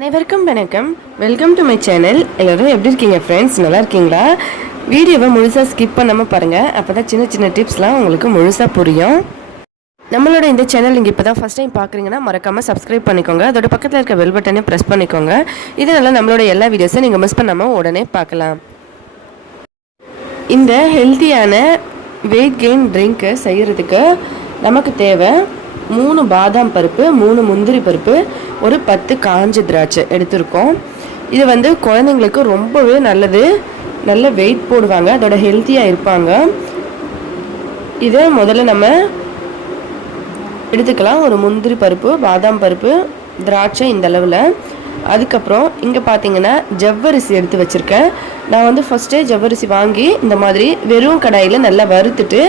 அனைவருக்கும் வணக்கம். Welcome to my channel. எல்லோரும் எப்படி இருக்கீங்க ஃப்ரெண்ட்ஸ்? நல்லா இருக்கீங்களா? வீடியோவை முழுசாக ஸ்கிப் பண்ணாமல் பாருங்கள். அப்போ தான் சின்ன சின்ன டிப்ஸ்லாம் உங்களுக்கு முழுசாக புரியும். நம்மளோட இந்த சேனல் நீங்கள் இப்போ தான் ஃபஸ்ட் டைம் பார்க்குறீங்கன்னா மறக்காமல் சப்ஸ்கிரைப் பண்ணிக்கோங்க. அதோட பக்கத்தில் இருக்க பெல் பட்டனை ப்ரெஸ் பண்ணிக்கோங்க. இதனால் நம்மளோட எல்லா வீடியோஸும் நீங்கள் மிஸ் பண்ணாமல் உடனே பார்க்கலாம். இந்த ஹெல்த்தியான வெயிட் கெயின் ட்ரிங்க்கை செய்கிறதுக்கு நமக்கு தேவை 3 பாதாம் பருப்பு, 3 முந்திரி பருப்பு, ஒரு 10 காஞ்ச திராட்சை எடுத்திருக்கோம். இது குழந்தைங்களுக்கு ரொம்பவே நல்லது. நல்ல வெயிட் போடுவாங்க, அதோட ஹெல்த்தியாக இருப்பாங்க. இதை முதல்ல நம்ம எடுத்துக்கலாம். ஒரு முந்திரி பருப்பு, பாதாம் பருப்பு, திராட்சை இந்த அளவில். அதுக்கப்புறம் இங்கே பார்த்தீங்கன்னா ஜவ்வரிசி எடுத்து வச்சுருக்கேன். நான் ஃபஸ்ட்டே ஜவ்வரிசி வாங்கி இந்த மாதிரி வெறும் கடாயில் நல்லா வறுத்துட்டு,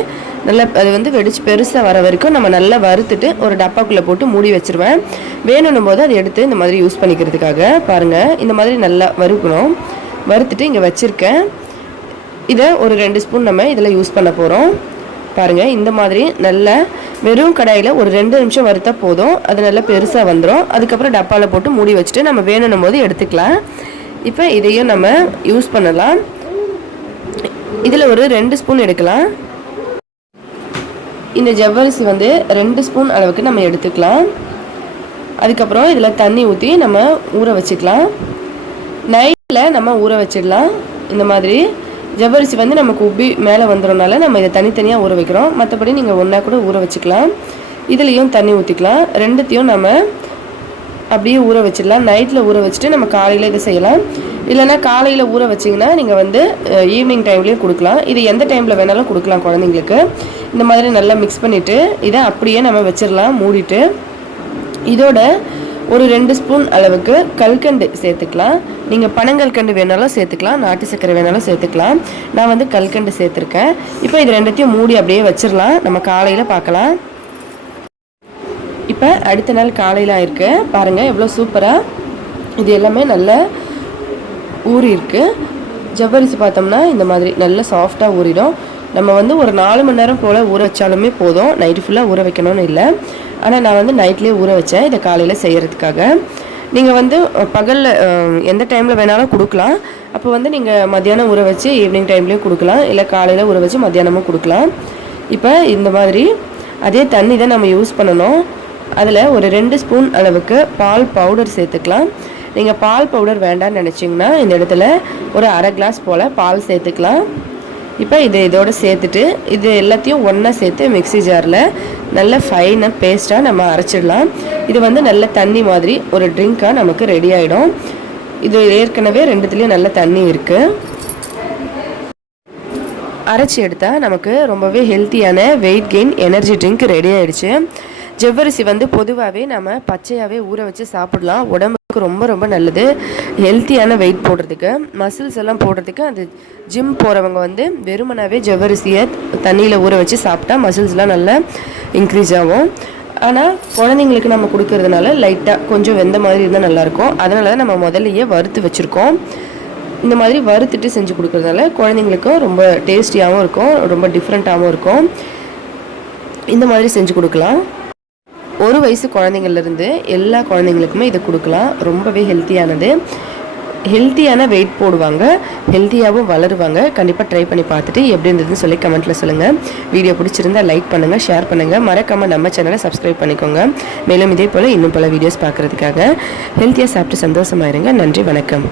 நல்லா அது வெடிச்சு பெருசாக வர வரைக்கும் நம்ம நல்லா வறுத்துட்டு ஒரு டப்பாக்குள்ளே போட்டு மூடி வச்சுருவேன். வேணும்னும் போது அதை எடுத்து இந்த மாதிரி யூஸ் பண்ணிக்கிறதுக்காக பாருங்கள். இந்த மாதிரி நல்லா வறுக்கணும். வறுத்துட்டு இங்கே வச்சுருக்கேன். இதை ஒரு 2 ஸ்பூன் நம்ம இதில் யூஸ் பண்ண போகிறோம். பாருங்கள், இந்த மாதிரி நல்லா வெறும் கடாயில் ஒரு 2 நிமிஷம் வறுத்தா போதும். அது நல்லா பெருசாக வந்துடும். அதுக்கப்புறம் டப்பாவில் போட்டு மூடி வச்சுட்டு நம்ம வேணும்னும் போது எடுத்துக்கலாம். இப்போ இதையும் நம்ம யூஸ் பண்ணலாம். இதில் ஒரு 2 ஸ்பூன் எடுக்கலாம். இந்த ஜவ்வரிசி 2 ஸ்பூன் அளவுக்கு நம்ம எடுத்துக்கலாம். அதுக்கப்புறம் இதில் தண்ணி ஊற்றி நம்ம ஊற வச்சுக்கலாம். நைட்டில் நம்ம ஊற வச்சிடலாம். இந்த மாதிரி ஜவ்வரிசி நமக்கு உப்பி மேலே வந்துடும்னால நம்ம இதை தனித்தனியாக ஊற வைக்கிறோம். மற்றபடி நீங்கள் ஒன்றா கூட ஊற வச்சுக்கலாம். இதுலேயும் தண்ணி ஊற்றிக்கலாம். ரெண்டுத்தையும் நம்ம அப்படியே ஊற வச்சிடலாம். நைட்டில் ஊற வச்சுட்டு நம்ம காலையில் இதை செய்யலாம். இல்லைனா காலையில் ஊற வச்சிங்கன்னா நீங்கள் ஈவினிங் டைம்லேயும் கொடுக்கலாம். இது எந்த டைமில் வேணாலும் கொடுக்கலாம் குழந்தைங்களுக்கு. இந்த மாதிரி நல்லா மிக்ஸ் பண்ணிவிட்டு இதை அப்படியே நம்ம வச்சிடலாம் மூடிட்டு. இதோட ஒரு 2 ஸ்பூன் அளவுக்கு கல்கண்டு சேர்த்துக்கலாம். நீங்கள் பனங்கல்கண்டு வேணாலும் சேர்த்துக்கலாம், நாட்டு சர்க்கரை வேணாலும் சேர்த்துக்கலாம். நான் கல்கண்டு சேர்த்துருக்கேன். இப்போ இது ரெண்டுத்தையும் மூடி அப்படியே வச்சிடலாம். நம்ம காலையில் பார்க்கலாம். இப்போ அடுத்த நாள் காலையில் ஆயிருக்கு. பாருங்கள் எவ்வளோ சூப்பராக இது எல்லாமே நல்லா ஊறி இருக்குது. ஜவ்வரிசி பார்த்தோம்னா இந்த மாதிரி நல்லா சாஃப்டாக ஊறிடும். நம்ம ஒரு 4 மணி நேரம் போல் ஊற வச்சாலுமே போதும். நைட்டு ஃபுல்லாக ஊற வைக்கணும்னு இல்லை. ஆனால் நான் நைட்லேயே ஊற வச்சேன் இதை காலையில் செய்கிறதுக்காக. நீங்கள் பகலில் எந்த டைமில் வேணாலும் கொடுக்கலாம். அப்போ நீங்கள் மத்தியானம் ஊற வச்சு ஈவினிங் டைம்லேயும் கொடுக்கலாம், இல்லை காலையில் ஊற வச்சு மத்தியானமும் கொடுக்கலாம். இப்போ இந்த மாதிரி அதே தண்ணி தான் நம்ம யூஸ் பண்ணணும். அதில் ஒரு 2 ஸ்பூன் அளவுக்கு பால் பவுடர் சேர்த்துக்கலாம். நீங்கள் பால் பவுடர் வேண்டாம்னு நினச்சிங்கன்னா இந்த இடத்துல ஒரு அரை கிளாஸ் போல் பால் சேர்த்துக்கலாம். இப்போ இதோடு சேர்த்துட்டு இது எல்லாத்தையும் ஒன்றா சேர்த்து மிக்ஸி ஜாரில் நல்ல ஃபைனாக பேஸ்ட்டாக நம்ம அரைச்சிடலாம். இது நல்ல தண்ணி மாதிரி ஒரு ட்ரிங்காக நமக்கு ரெடி ஆகிடும். இது ஏற்கனவே 2துலேயும் நல்ல தண்ணி இருக்குது. அரைச்சி எடுத்தால் நமக்கு ரொம்பவே ஹெல்த்தியான weight gain energy drink ready ஆகிடுச்சு. ஜவ்வரிசி பொதுவாகவே நம்ம பச்சையாகவே ஊற வச்சு சாப்பிடலாம். உடம்புக்கு ரொம்ப ரொம்ப நல்லது. ஹெல்த்தியான வெயிட் போடுறதுக்கு, மசில்ஸ் எல்லாம் போடுறதுக்கு. அந்த ஜிம் போகிறவங்க வெறுமனாவே ஜவ்வரிசியை தண்ணியில் ஊற வச்சு சாப்பிட்டா மசில்ஸ்லாம் நல்லா இன்க்ரீஸ் ஆகும். ஆனால் குழந்தைங்களுக்கு நம்ம கொடுக்கறதுனால லைட்டாக கொஞ்சம் வெந்த மாதிரி இருந்தால் நல்லாயிருக்கும். அதனால தான் நம்ம முதல்லையே வறுத்து வச்சுருக்கோம். இந்த மாதிரி வறுத்துட்டு செஞ்சு கொடுக்குறதுனால குழந்தைங்களுக்கும் ரொம்ப டேஸ்டியாகவும் இருக்கும், ரொம்ப டிஃப்ரெண்ட்டாகவும் இருக்கும். இந்த மாதிரி செஞ்சு கொடுக்கலாம். 1 வயசு குழந்தைங்கள்லேருந்து எல்லா குழந்தைங்களுக்குமே இதை கொடுக்கலாம். ரொம்பவே ஹெல்த்தியானது. ஹெல்த்தியான வெயிட் போடுவாங்க, ஹெல்த்தியாகவும் வளருவாங்க. கண்டிப்பாக ட்ரை பண்ணி பார்த்துட்டு எப்படி இருந்ததுன்னு சொல்லி கமெண்ட்டில் சொல்லுங்கள். வீடியோ பிடிச்சிருந்தால் லைக் பண்ணுங்கள், ஷேர் பண்ணுங்கள். மறக்காமல் நம்ம சேனலை சப்ஸ்கிரைப் பண்ணிக்கோங்க. மேலும் இதே போல் இன்னும் பல வீடியோஸ் பார்க்குறதுக்காக ஹெல்த்தியாக சாப்பிட்டு சந்தோஷமாயிருங்க. நன்றி, வணக்கம்.